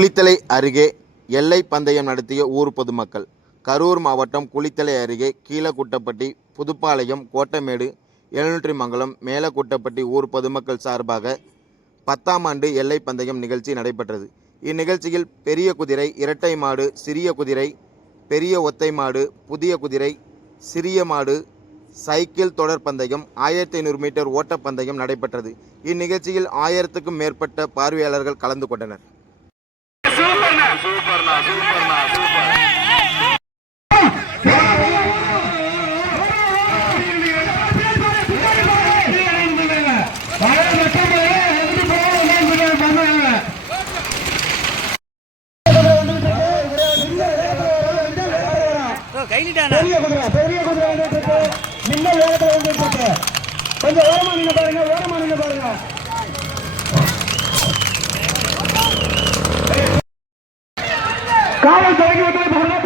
குளித்தலை அருகே எல்லை பந்தயம் நடத்திய ஊர் பொதுமக்கள். கரூர் மாவட்டம் குளித்தலை அருகே கீழக்குட்டப்பட்டி புதுப்பாளையம் கோட்டமேடு எழுநூற்றிமங்கலம் மேலக்குட்டப்பட்டி ஊர் பொதுமக்கள் சார்பாக பத்தாம் ஆண்டு எல்லை பந்தயம் நிகழ்ச்சி நடைபெற்றது. இந்நிகழ்ச்சியில் பெரிய குதிரை இரட்டை மாடு சிறிய குதிரை பெரிய ஒத்தை மாடு புதிய குதிரை சிறிய மாடு சைக்கிள் தொடர் பந்தயம் ஆயிரத்தி ஐநூறு மீட்டர் ஓட்டப்பந்தயம் நடைபெற்றது. இந்நிகழ்ச்சியில் ஆயிரத்துக்கும் மேற்பட்ட பார்வையாளர்கள் கலந்து கொண்டனர். சூப்பர்ண்ணா சூப்பர்ண்ணா சூப்பர். பெரிய குதிரை பெரிய குதிரை வந்துட்டு இருக்கு மின்னல் வேகத்துல வந்துட்டு இருக்கு கொஞ்சம் ஓரமா நின்று பாருங்க ஓரமா நின்று பாருங்க కావాలి జరిగి భారత